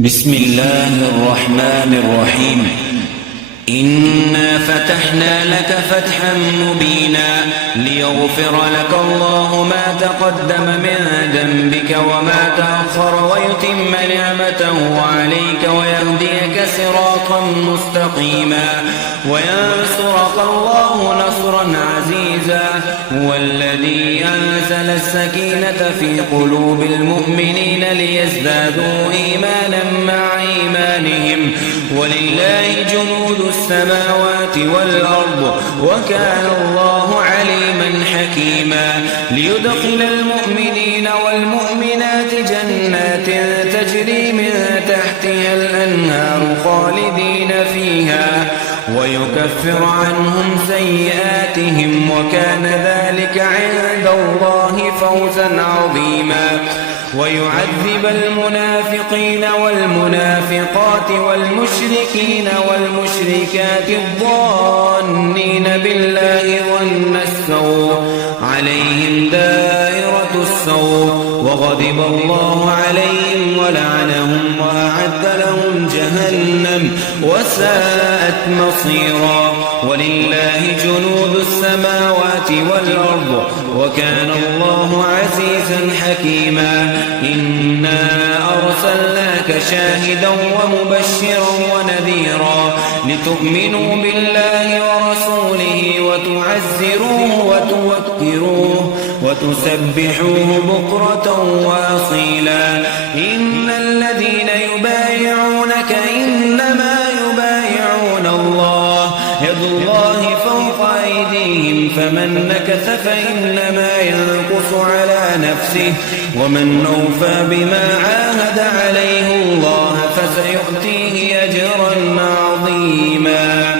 بسم الله الرحمن الرحيم. إنا فتحنا لك فتحا مبينا ليغفر لك الله ما تقدم من ذنبك وما تأخر ويتم نعمته عليك ويهديك صراطا مستقيما وينصرك الله نصرا عزيزا. هو الذي أنزل السكينة في قلوب المؤمنين ليزدادوا إيمانا مع إيمانهم ولله جنود السماوات والأرض وكان الله عليما حكيما. ليدخل المؤمنين والمؤمنات جنات تجري من تحتها الأنهار خالدين فيها ويكفر عنهم سيئاتهم وكان ذلك عند الله فوزا عظيما. ويعذب المنافقين والمنافقات والمشركين والمشركات الظانين بالله ظن السوء عليهم دائرة السوء وغضب الله عليهم ولعنهم وأعد لهم جهنم وساءت مصيرا. ولله جنود السماوات والأرض وكان الله عزيزا حكيما. إنا أرسلناك شاهدا ومبشرا ونذيرا لتؤمنوا بالله ورسوله وتعزروه وتوكروه وتسبحوه بكرة وأصيلا. إن الذين يبايعونك إنما يبايعون الله يد الله فوق أيديهم فمن نكث فإنما ينكث على نفسه ومن أوفى بما عاهد عليه الله فسيؤتيه أجرا عظيما.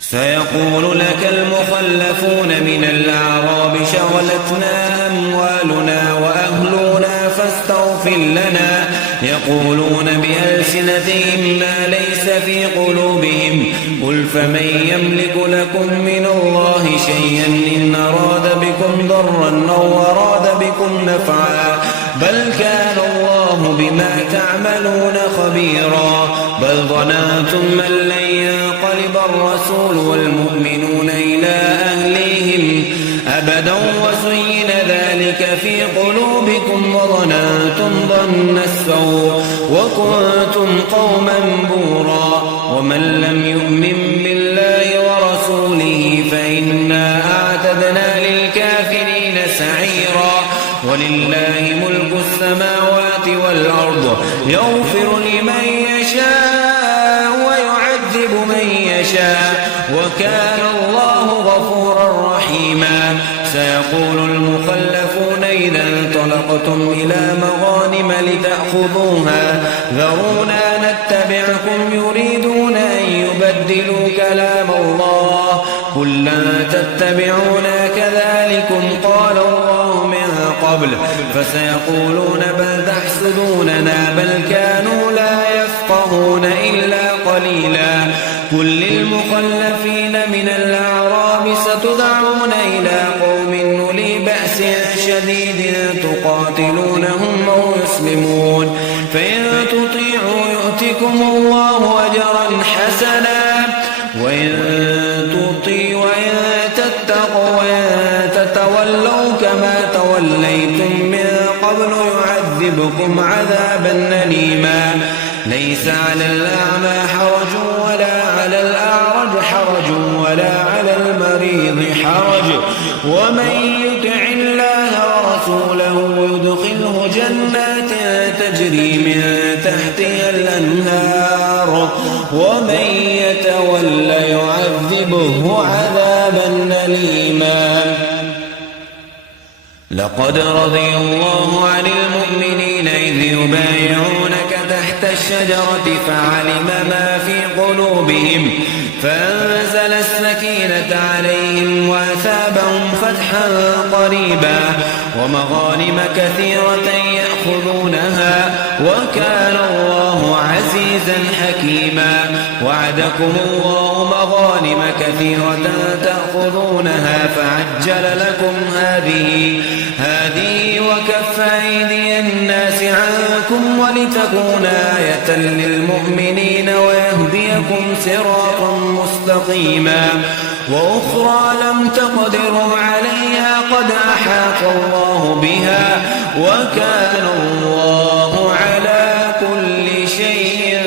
سيقول لك المخلفون من الأعراب شغلتنا أموالنا وأهلنا فاستغفر لنا يقولون بألسنتهم ما ليس في قلوبهم قل فمن يملك لكم من الله شيئا إن أراد بكم ضرا أو أراد بكم نفعا بل كان الله بما تعملون خبيرا. بل ظننتم أن لن ينقلب الرسول والمؤمنون إلى أهليهم أبدا وزين ذلك في قلوبكم وظننتم ظن السوء وكنتم قوما بورا. ومن لم يؤمن بالله ورسوله فإنا أعتدنا للكافرين سعيرا. ولله ملك السماوات والأرض يغفر لمن يشاء ويعذب من يشاء وكان الله غفورا رحيما. سيقول المخلفون إذا انطلقتم إلى مغانم لتأخذوها ذرونا نتبعكم يريدون أن يبدلوا كلام الله قل لن تتبعونا كذلكم قال الله من قبل فسيقولون بل تحسدوننا بل كانوا لا يفقهون إلا قليلا. قل للمخلفين من الأعراب ستدعون إلى قوم أولي بأس شديد تقاتلونهم أو يسلمون فإن تطيعوا يؤتكم الله أجرا حسنا وإن تتقوا وإن تتولوا كما توليتم من قبل يعذبكم عذابا أليما. ليس على الأعمى حرج ولا على الأعرج حرج ولا على المريض حرج ومن يطع الله ورسوله يدخله جنات تجري من تحتها الأنهار ومن يتول يعذبه عذابا أليما. لقد رضي الله عن المؤمنين إذ يبايعونك تحت الشجرة فعلم ما في قلوبهم فأنزل السكينة عليهم وأثابهم فتحا قريبا ومغانم كثيرة يأخذونها وكان الله عزيزا حكيما وعدكم الله مغانم كثيرة تأخذونها فعجل لكم هذه وكف أيدي الناس عنكم ولتكون آية للمؤمنين ويهديكم صراطا مستقيما وأخرى لم تقدروا عليها قد أحاط الله بها وكان الله على كل شيء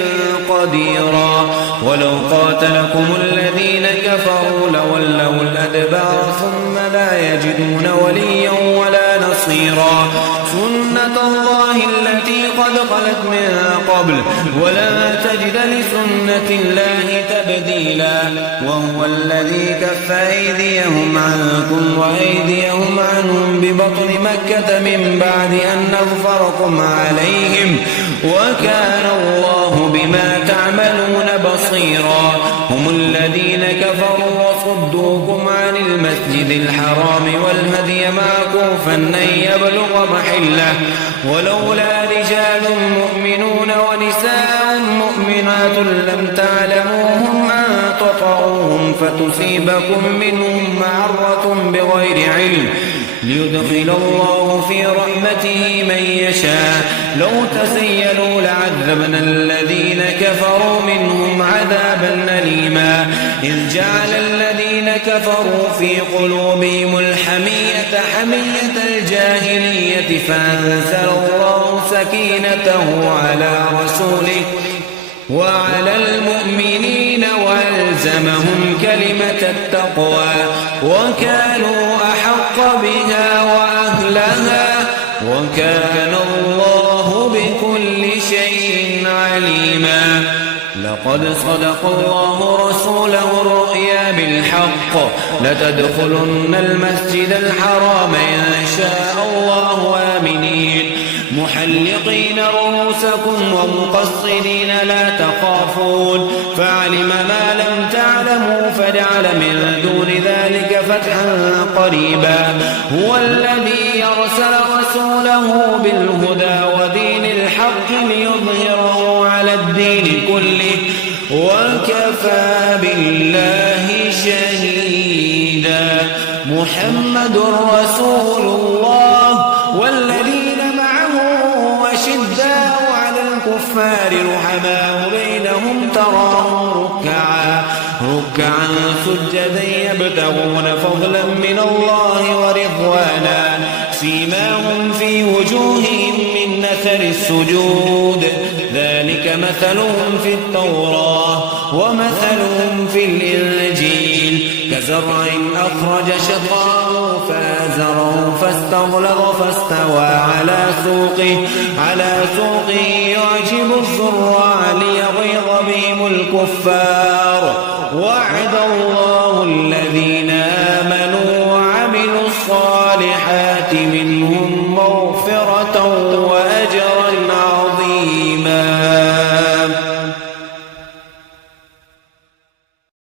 قديرا ولو قاتلكم الذين كفروا لولوا الأدبار ثم لا يجدون وليا ولا نصيرا سنة الله التي قد خلت من قبل ولن تجد لسنة الله تبديلا وهو الذي كف أيديهم عنكم وأيديهم عنهم ببطن مكة من بعد أن أظفركم عليهم وكان الله بما تعملون بصيرا هم الذين كفروا وصدوكم عن المسجد الحرام والهدي معكوفا أن يبلغ محله ولولا رجال مؤمنون ونساء مؤمنات لم تعلموهم أن تطعوهم فتصيبكم منهم معرة بغير علم ليدخل الله في رحمته من يشاء لو تزيلوا لعذبنا الذين كفروا منهم عذابا أليما إذ جعل الذين كفروا في قلوبهم الحمية حمية الجاهلية فأنزل الله سكينته على رسوله وعلى المؤمنين وألزمهم كلمة التقوى وكانوا أحق بها وأهلها وكان الله بكل شيء عليما لقد صدق الله رسوله الرؤيا بالحق لتدخلن المسجد الحرام إن شاء الله آمنين محلقين رؤوسكم ومقصرين لا تخافون فعلم ما لم تعلموا فجعل من دون ذلك فتحا قريبا هو الذي يرسل رسوله بالهدى ودين الحق ليظهره على الدين كله وكفى بالله شهيدا محمد رسول الله والذين أشداء على الكفار رحماء بينهم تراهم ركعا سجدا يبتغون فضلا من الله ورضوانا سيماهم في وجوههم من أثر السجود ذلك مثلهم في التوراة ومثلهم في الإنجيل كزرع أخرج شطأه فآزره فاستغلظ فاستوى على سوقه يعجب الزراع ليغيظ بهم الكفار وعد الله الذين آمنوا وعملوا الصالحات